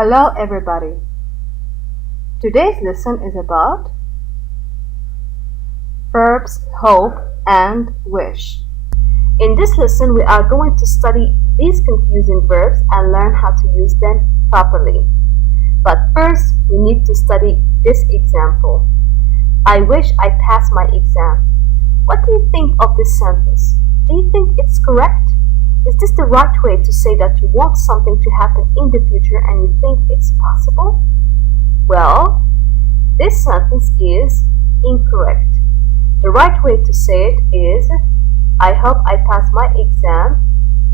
Hello everybody. Today's lesson is about verbs hope and wish. In this lesson we are going to study these confusing verbs and learn how to use them properly. But first we need to study this example. I wish I passed my exam. What do you think of this sentence? Do you think it's correct? Is this the right way to say that you want something to happen in the future and you think it's possible? Well, this sentence is incorrect. The right way to say it is I hope I pass my exam,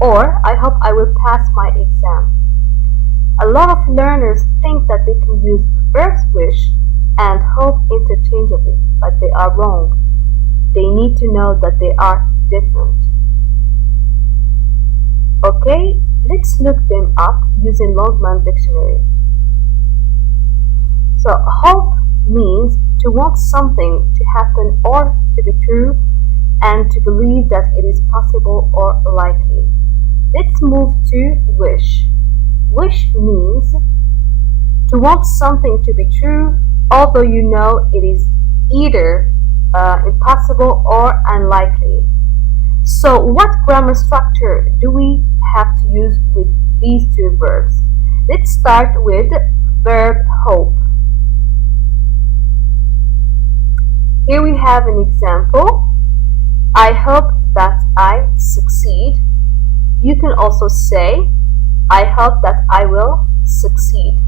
or I hope I will pass my exam. A lot of learners think that they can use verbs wish and hope interchangeably, but they are wrong. They need to know that they are different. Okay, let's look them up using Longman Dictionary. So, hope means to want something to happen or to be true and to believe that it is possible or likely. Let's move to wish. Wish means to want something to be true, although you know it is either impossible or unlikely. So, what grammar structure do we have to use with these two verbs? Let's start with verb hope. Here we have an example. I hope that I succeed. You can also say, I hope that I will succeed.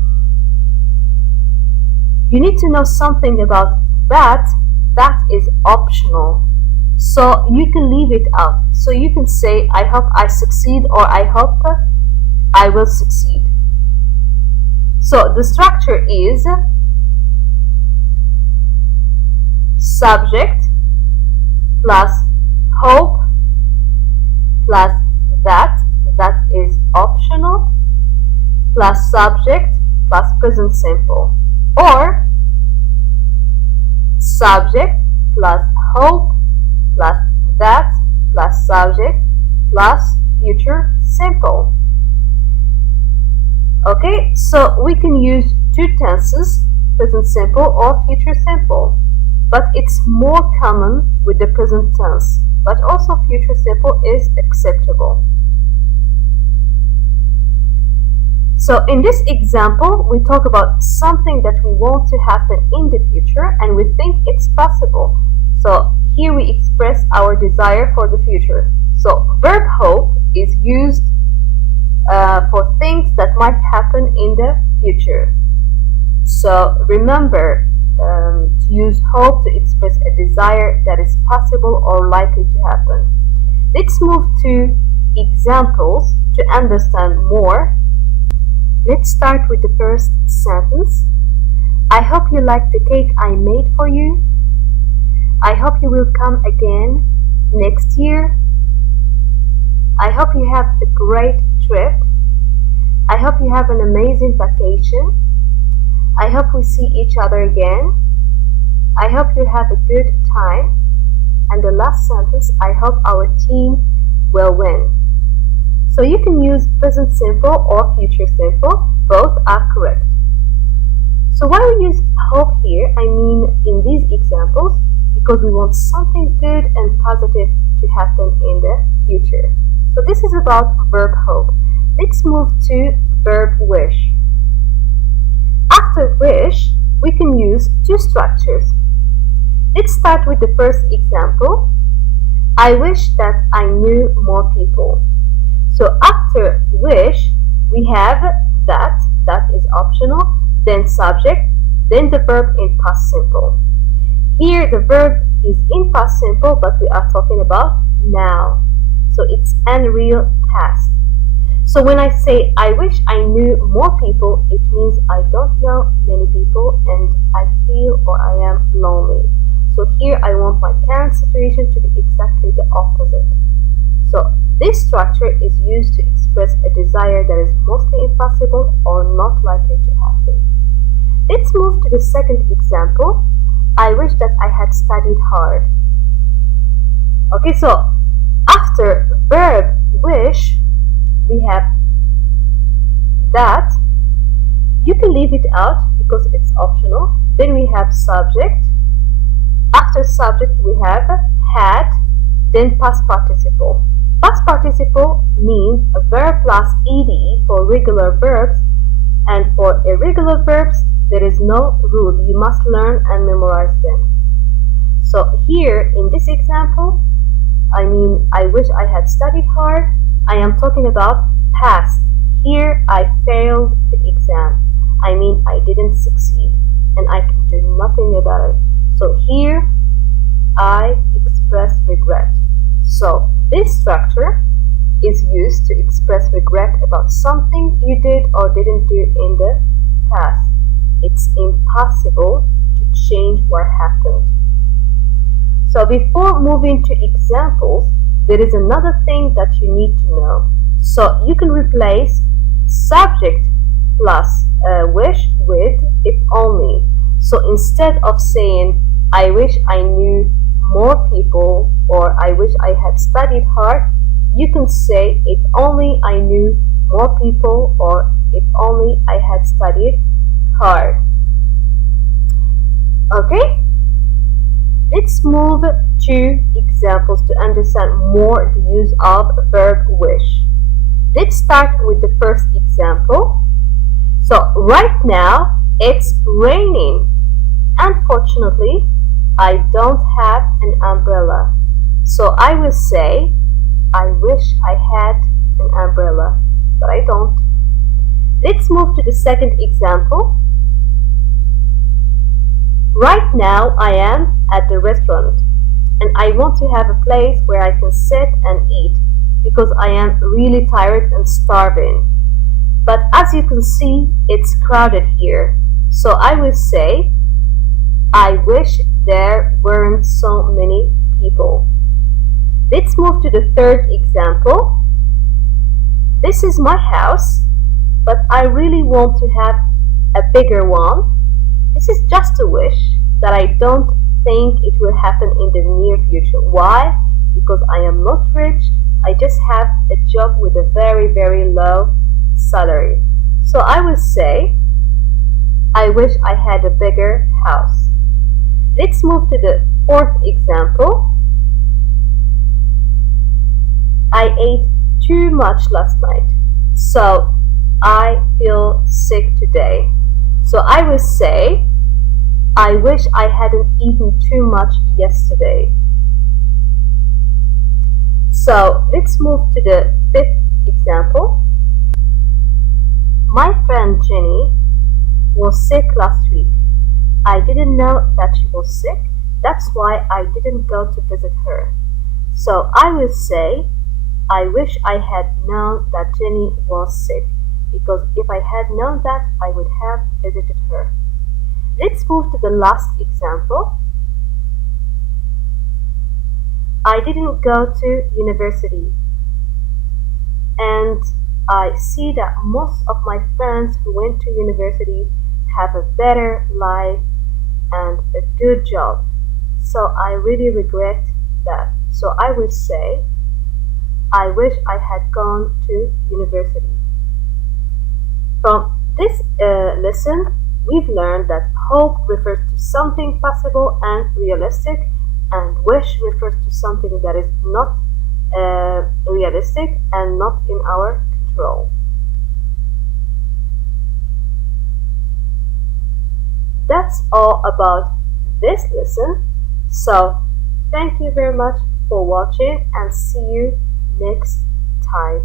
You need to know something about that. That is optional. So you can leave it out. So you can say, I hope I succeed, or I hope I will succeed. So the structure is subject plus hope plus that is optional, plus subject plus present simple, or subject plus hope plus that plus subject plus future simple. Okay, so we can use two tenses, present simple or future simple, but it's more common with the present tense, but also future simple is acceptable. So in this example, we talk about something that we want to happen in the future and we think it's possible. So here we express our desire for the future. So verb hope is used for things that might happen in the future. So remember to use hope to express a desire that is possible or likely to happen. Let's move to examples to understand more. Let's start with the first sentence. I hope you like the cake I made for you. I hope you will come again next year. I hope you have a great trip. I hope you have an amazing vacation. I hope we see each other again. I hope you have a good time. And the last sentence, I hope our team will win. So you can use present simple or future simple. Both are correct. So why we use hope here, I mean in these examples, because we want something good and positive to happen in the future. So this is about verb hope. Let's move to verb wish. After wish, we can use two structures. Let's start with the first example. I wish that I knew more people. So after wish, we have that is optional, then subject, then the verb in past simple. Here the verb is in past simple, but we are talking about now. So it's unreal past. So when I say I wish I knew more people, it means I don't know many people and I feel or I am lonely. So here I want my current situation to be exactly the opposite. So this structure is used to express a desire that is mostly impossible or not likely to happen. Let's move to the second example. I wish that I had studied hard. Okay, so after verb wish, we have that You can leave it out because it's optional. Then we have subject. After subject we have had, then past participle. Past participle means a verb plus ed for regular verbs, and for irregular verbs there is no rule. You must learn and memorize them. So here in this example, I wish I had studied hard. I am talking about past. Here I failed the exam. I didn't succeed and I can do nothing about it. So here I express regret. So this structure is used to express regret about something you did or didn't do in the past. It's impossible to change what happened. So before moving to examples, there is another thing that you need to know. So you can replace subject plus wish with if only. So instead of saying I wish I knew more people or I wish I had studied hard, you can say if only I knew more people or if only I had studied hard. Okay? Let's move to examples to understand more the use of verb wish. Let's start with the first example. So right now it's raining. Unfortunately, I don't have an umbrella. So I will say, I wish I had an umbrella, but I don't. Let's move to the second example. Right now I am at the restaurant and I want to have a place where I can sit and eat because I am really tired and starving. But as you can see, it's crowded here. So I will say, I wish there weren't so many people. Let's move to the third example. This is my house, but I really want to have a bigger one. This is just a wish that I don't think it will happen in the near future. Why? Because I am not rich. I just have a job with a very, very low salary. So I will say, I wish I had a bigger house. Let's move to the fourth example. I ate too much last night, so I feel sick today. So I will say, I wish I hadn't eaten too much yesterday. So let's move to the fifth example. My friend Jenny was sick last week. I didn't know that she was sick. That's why I didn't go to visit her. So I will say, I wish I had known that Jenny was sick, because if I had known that, I would have visited her. Let's move to the last example. I didn't go to university, and I see that most of my friends who went to university have a better life and a good job. So I really regret that. So I will say, I wish I had gone to university. From this lesson, we've learned that hope refers to something possible and realistic, and wish refers to something that is not realistic and not in our control. That's all about this lesson. So thank you very much for watching and see you next time.